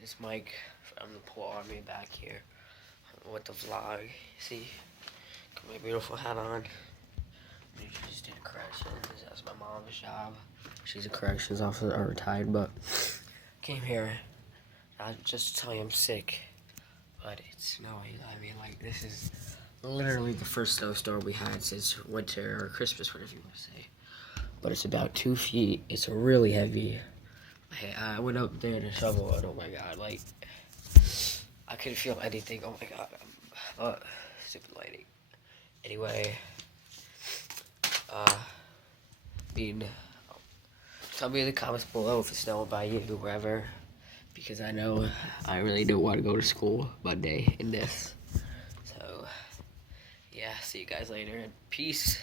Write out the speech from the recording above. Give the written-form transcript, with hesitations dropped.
It's Mike from the Pool Army back here with the vlog. See, got my beautiful hat on. We just did corrections. That's my mom's job. She's a corrections officer, or retired, but came here not just to tell you I'm sick, but it's snowing. I mean, like, this is literally the first snowstorm we had since winter or Christmas, whatever you want to say. But it's about 2 feet. It's really heavy. I went up there to shovel, and oh my god, like, I couldn't feel anything. Oh my god, stupid lighting. Anyway, tell me in the comments below if it's snowing by you, wherever, because I know I really don't want to go to school Monday in this. So, yeah, see you guys later, and peace.